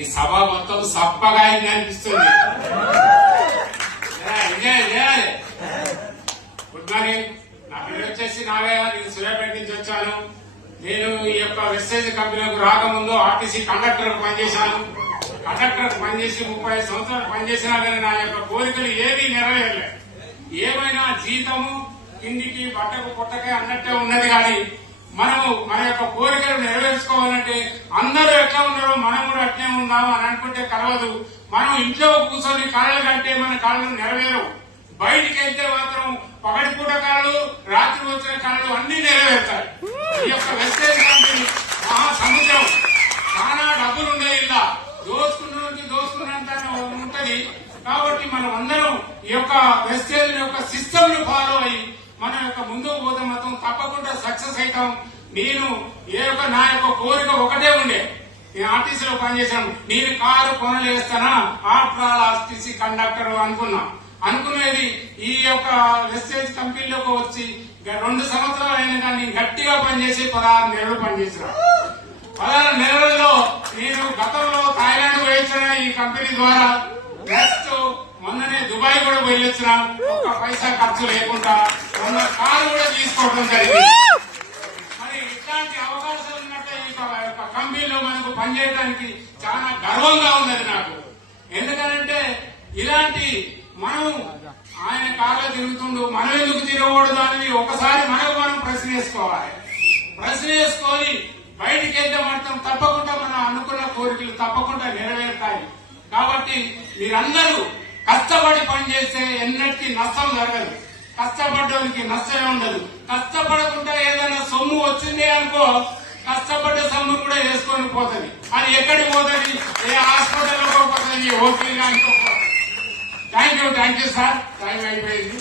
ఈ సభ మొత్తం సప్పగా అయింది అనిపిస్తుంది. Good morning. నా పేరు వచ్చేసి నాగయ్య. నేను సూర్యాపేట నుంచి వచ్చాను. నేను ఈ యొక్క వెస్టేజ్ కంపెనీలకు రాకముందు ఆర్టీసీ కండక్టర్ పనిచేశాను. కండక్టర్ పనిచేసి 30 సంవత్సరాలు పనిచేసినా కానీ నా యొక్క కోరికలు ఏది నెరవేరలేదు. ఏమైనా జీతము కిందికి బట్టకు పుట్టకే అన్నట్టే ఉన్నది. కానీ మనము మన యొక్క కోరికలు నెరవేర్చుకోవాలంటే అందరూ ఎట్లా ఉన్నారో మనం కూడా అట్లే ఉందాము అని అనుకుంటే కలవదు. మనం ఇంట్లో కూర్చొని కళలు కంటే మన కళలు నెరవేరవు. బయటికి వెళ్తే మాత్రం పగటిపూట కళలు, రాత్రి వచ్చిన కళలు అన్ని నెరవేరుతాయి. ఈ యొక్క వెస్టేజ్ కంపెనీ మహాసముద్రం. చాలా డబ్బులు ఉండే ఇలా దోచుకున్నంత ఉంటది. కాబట్టి మనం అందరం ఈ యొక్క వెస్టేజ్ యొక్క సిస్టమ్ ని ఫాలో అయ్యి మన యొక్క ముందుకు పోతే మాత్రం తప్పకుండా సక్సెస్ అవుతాం. నేను నా యొక్క కోరిక ఒకటే ఉండే. నేను ఆర్టీసీలో పనిచేశాను. నేను కారు కొనలేస్తానా ఆఫ్టర్ ఆల్ ఆర్టీసీ కండక్టర్ అనుకునేది. ఈ యొక్క వెస్టేజ్ కంపెనీలోకి వచ్చి 2 సంవత్సరాలు అయినా కానీ గట్టిగా పనిచేసి 16 నెలలు పనిచేసిన. 16 నెలల్లో నేను గతంలో థాయిలాండ్ పోయించిన ఈ కంపెనీ ద్వారా. నెక్స్ట్ మొన్ననే దుబాయ్ కూడా వెళ్ళొచ్చిన. ఒక్క పైసా ఖర్చు లేకుండా మొన్న కారు కూడా తీసుకోవడం జరిగింది. మరి ఇట్లాంటి అవకాశాలు ఉన్నట్టు ఈ యొక్క కంపెనీలో మనకు పనిచేయడానికి చాలా గర్వంగా ఉన్నది నాకు. ఎందుకనంటే ఇలాంటి మనం ఆయన కారులో తిరుగుతుండు, మనం ఎందుకు తిరగకూడదు అని ఒకసారి మనకు మనం ప్రశ్న వేసుకోవాలి. ప్రశ్న వేసుకొని బయటికి వెళ్తే మాత్రం తప్పకుండా మనం అనుకున్న కోరికలు తప్పకుండా నెరవేరుతాయి. కాబట్టి మీరందరూ కష్టపడి పనిచేస్తే ఎన్నటికీ నష్టం జరగదు. కష్టపడ్డానికి నష్టమే ఉండదు. కష్టపడకుండా ఏదైనా సొమ్ము వచ్చింది అనుకో, కష్టపడ్డ సొమ్ము కూడా వేసుకొని పోతుంది. అది ఎక్కడికి పోతుంది? ఏ హాస్పిటల్లో పోతుంది, ఓపీగా అనుకోపోతుంది. Thank you sir. టైం అయిపోయింది.